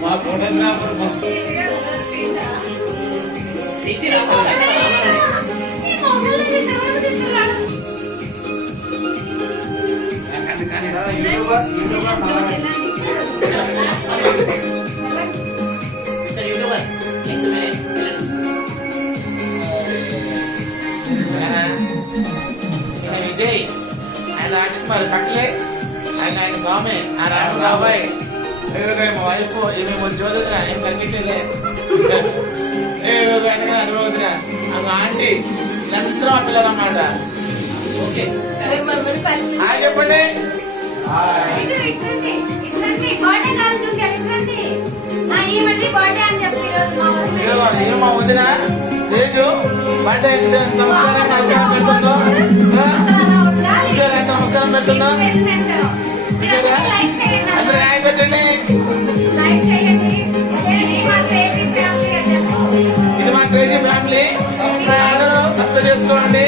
మా ఫోటోగ్రాఫర్ విజయ్ ఆయన రాజకుమారి పక్కలే ఆయన ఆయన స్వామి ఆ రామరాబాయ్ మా వైఫ్ ఏమేమో జ్యోతిరా ఏం తగ్గట్లేదే రోజున ఆంటీ వీళ్ళందరూ ఆ పిల్లలు అన్నమాట. ఓకే చెప్పండి మా వదిన తేజు బర్త్డే నమస్కారం పెడుతుందో నమస్కారం పెడుతుందో అందరూ హాయ్ పెట్టండి. ఇది మా క్రేజీ ఫ్యామిలీ అందరూ సబ్స్క్రైబ్ చేసుకోండి.